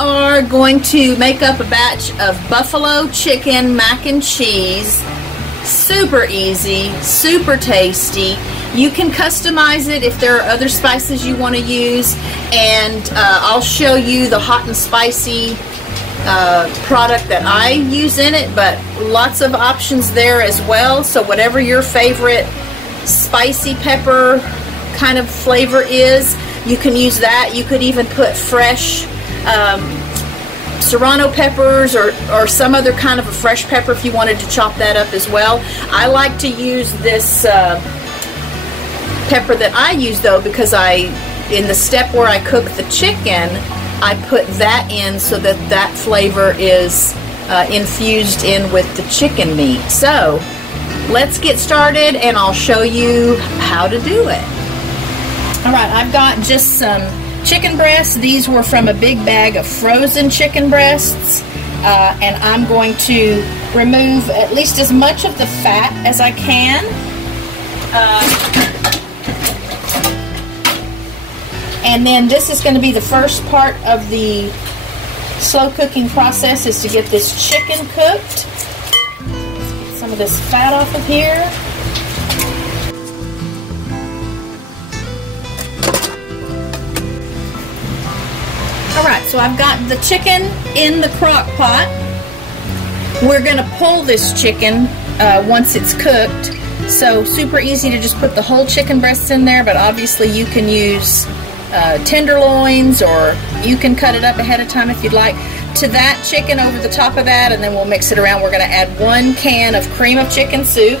are going to make up a batch of buffalo chicken mac and cheese. Super easy, super tasty. You can customize it if there are other spices you want to use, and I'll show you the hot and spicy product that I use in it, but lots of options there as well. So whatever your favorite spicy pepper kind of flavor is, you can use that. You could even put fresh serrano peppers or some other kind of a fresh pepper if you wanted to chop that up as well. I like to use this pepper that I use though, because in the step where I cook the chicken, I put that in so that that flavor is infused in with the chicken meat. So let's get started and I'll show you how to do it. Alright, I've got just some chicken breasts. These were from a big bag of frozen chicken breasts, and I'm going to remove at least as much of the fat as I can. And then this is going to be the first part of the slow cooking process, is to get this chicken cooked. Get some of this fat off of here. Alright, so I've got the chicken in the crock pot. We're going to pull this chicken once it's cooked. So super easy to just put the whole chicken breasts in there, but obviously you can use tenderloins, or you can cut it up ahead of time if you'd like. To that chicken, over the top of that, and then we'll mix it around, we're going to add 1 can of cream of chicken soup.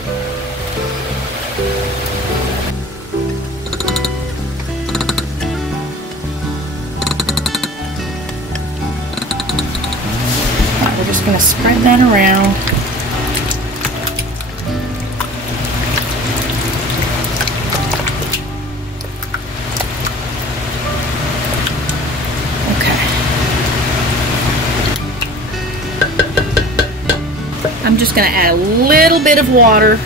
Right, we're just going to spread that around. I'm just going to add a little bit of water,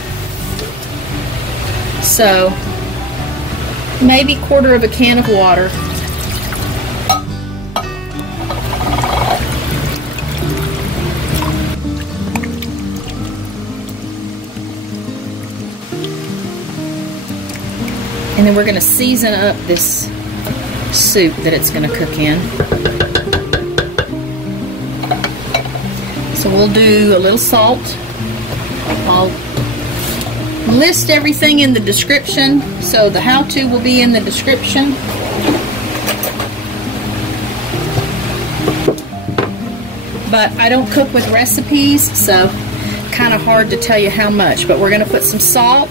so maybe 1/4 of a can of water. And then we're going to season up this soup that it's going to cook in. So we'll do a little salt. I'll list everything in the description, so the how-to will be in the description. But I don't cook with recipes, so kind of hard to tell you how much, but we're going to put some salt.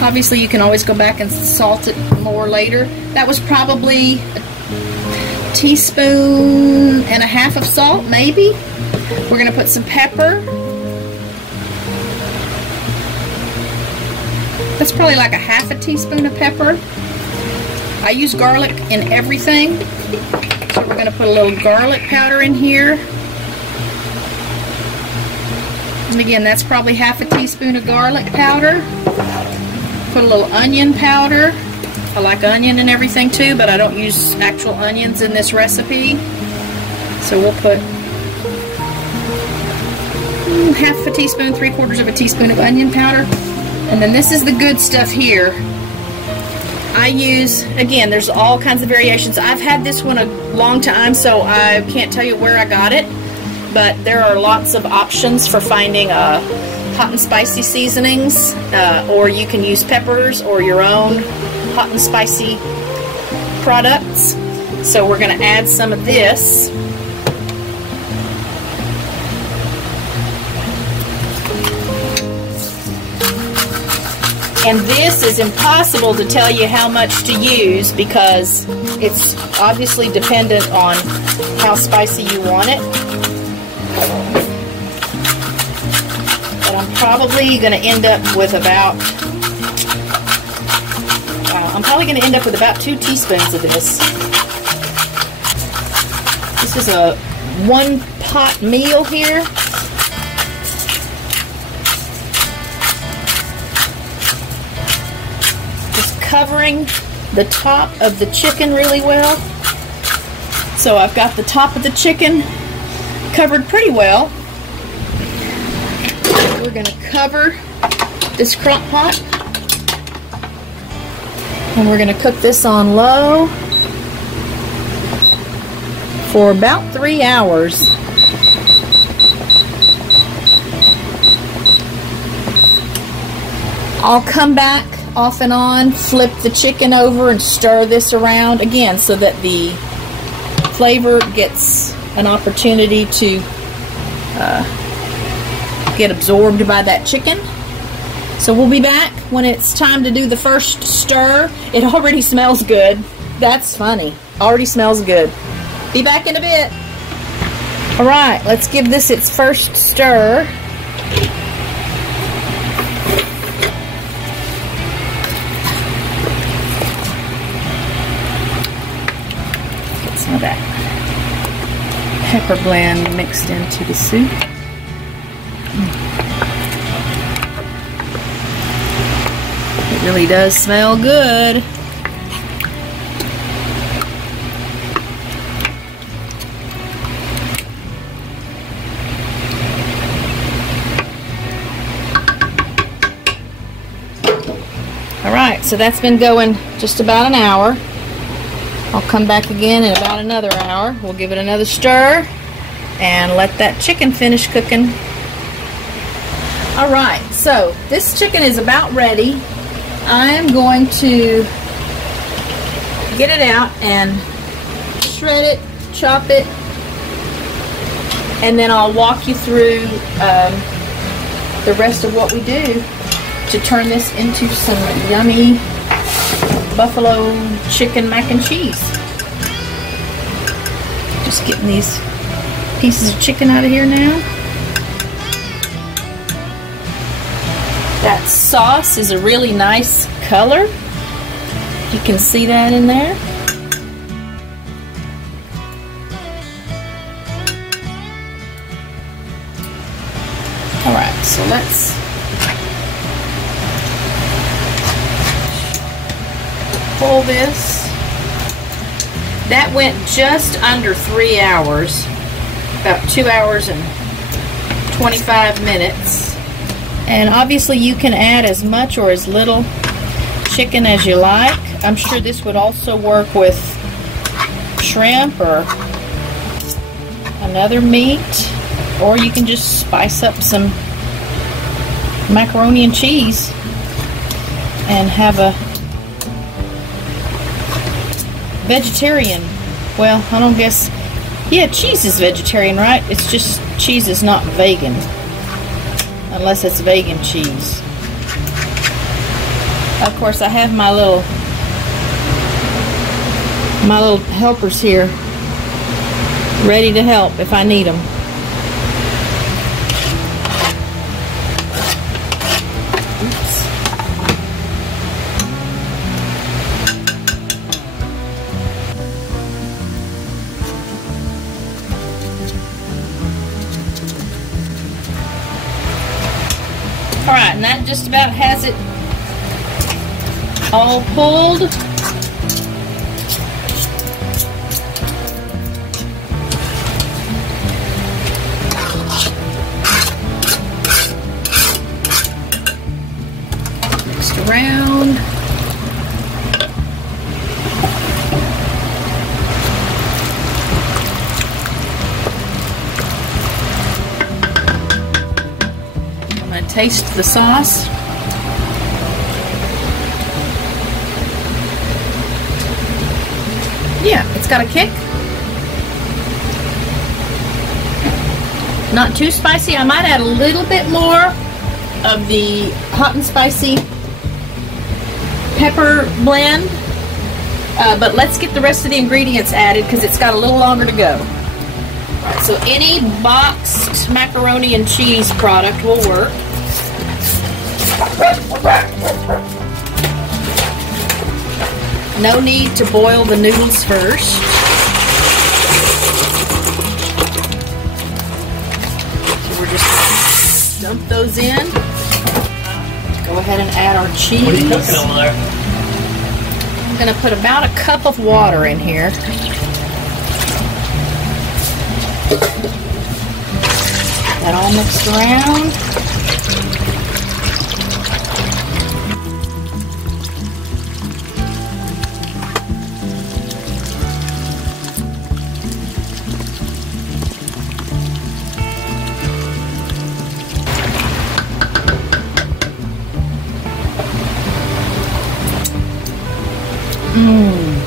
Obviously you can always go back and salt it more later. That was probably a teaspoon and a half of salt, maybe. We're going to put some pepper. That's probably like a half a teaspoon of pepper. I use garlic in everything, so we're going to put a little garlic powder in here. And again, that's probably half a teaspoon of garlic powder. Put a little onion powder. I like onion and everything too, but I don't use actual onions in this recipe. So we'll put half a teaspoon, 3/4 of a teaspoon of onion powder. And then this is the good stuff here. I use, again, there's all kinds of variations. I've had this one a long time, so I can't tell you where I got it, but there are lots of options for finding hot and spicy seasonings, or you can use peppers or your own hot and spicy products. So we're going to add some of this. And this is impossible to tell you how much to use because it's obviously dependent on how spicy you want it. But I'm probably going to end up with about, about 2 teaspoons of this. This is a 1-pot meal here. Just covering the top of the chicken really well. So I've got the top of the chicken covered pretty well. We're going to cover this crock pot, and we're going to cook this on low for about 3 hours. I'll come back off and on, flip the chicken over and stir this around again so that the flavor gets an opportunity to get absorbed by that chicken. So we'll be back when it's time to do the first stir. It already smells good. That's funny. Already smells good. Be back in a bit. Alright, let's give this its first stir. Some of that pepper blend mixed into the soup. It really does smell good. Alright, so that's been going just about an hour. I'll come back again in about another hour. We'll give it another stir and let that chicken finish cooking. Alright, so this chicken is about ready. I'm going to get it out and shred it, chop it, and then I'll walk you through the rest of what we do to turn this into some yummy buffalo chicken mac and cheese. Just getting these pieces of chicken out of here now. That sauce is a really nice color. You can see that in there. Alright, so let's pull this. That went just under 3 hours, about 2 hours and 25 minutes. And obviously you can add as much or as little chicken as you like. I'm sure this would also work with shrimp or another meat, or you can just spice up some macaroni and cheese and have a vegetarian. Well, I don't guess. Yeah, cheese is vegetarian, right? It's just cheese is not vegan, unless it's vegan cheese. Of course, I have my little helpers here, ready to help if I need them. Alright, and that just about has it all pulled. Mixed around. Taste the sauce. Yeah, it's got a kick. Not too spicy. I might add a little bit more of the hot and spicy pepper blend, but let's get the rest of the ingredients added because it's got a little longer to go. Right, so any boxed macaroni and cheese product will work. No need to boil the noodles first. So we're just dump those in. Go ahead and add our cheese. What are you cooking over there? going to put about a cup of water in here. That all mixed around.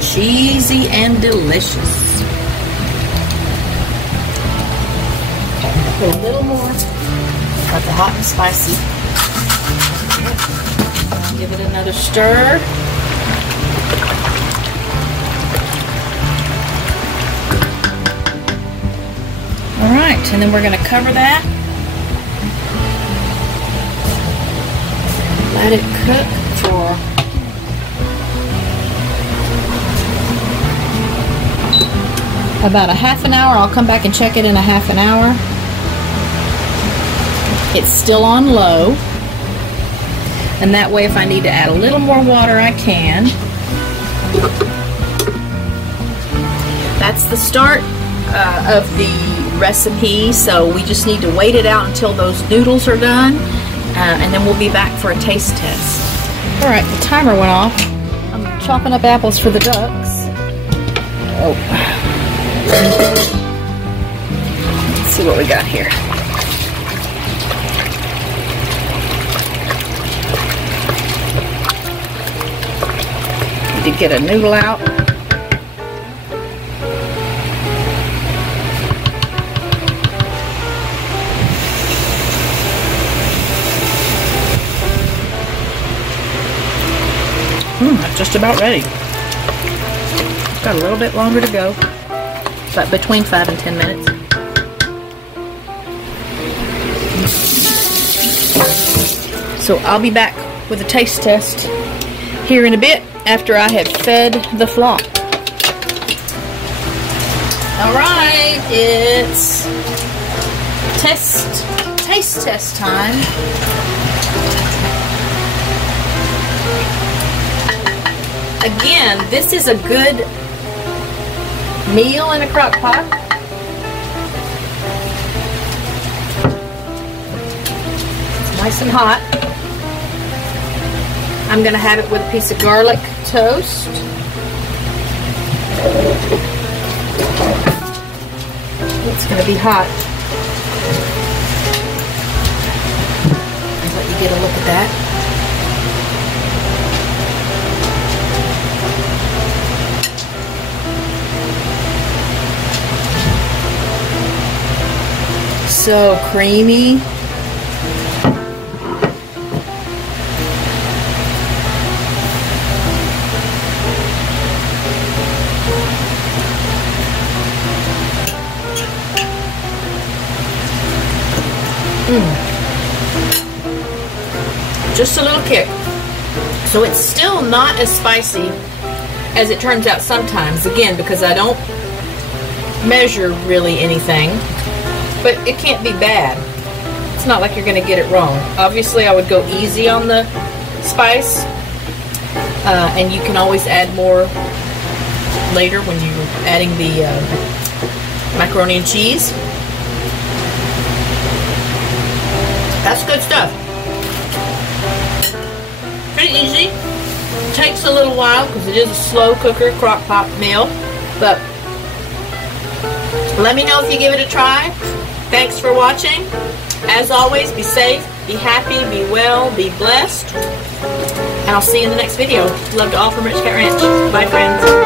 Cheesy and delicious. A little more of the hot and spicy. Give it another stir. All right, and then we're going to cover that. Let it cook for about a half an hour. I'll come back and check it in a half an hour. It's still on low, and that way if I need to add a little more water I can. That's the start of the recipe, so we just need to wait it out until those noodles are done, and then we'll be back for a taste test. Alright, the timer went off. I'm chopping up apples for the ducks. Oh. Let's see what we got here. Need to get a noodle out. That's just about ready. Got a little bit longer to go, but between 5 and 10 minutes. So I'll be back with a taste test here in a bit after I have fed the flock. Alright, it's taste test time. Again, this is a good meal in a crock pot. It's nice and hot. I'm going to have it with a piece of garlic toast. It's going to be hot. I'll let you get a look at that. So creamy. Just a little kick. So it's still not as spicy as it turns out sometimes, again, because I don't measure really anything. But it can't be bad. It's not like you're going to get it wrong. Obviously, I would go easy on the spice, and you can always add more later when you're adding the macaroni and cheese. That's good stuff. Pretty easy. Takes a little while because it is a slow cooker crock pot meal, but let me know if you give it a try. Thanks for watching. As always, be safe, be happy, be well, be blessed. And I'll see you in the next video. Love to all from RichKat Ranch. Bye, friends.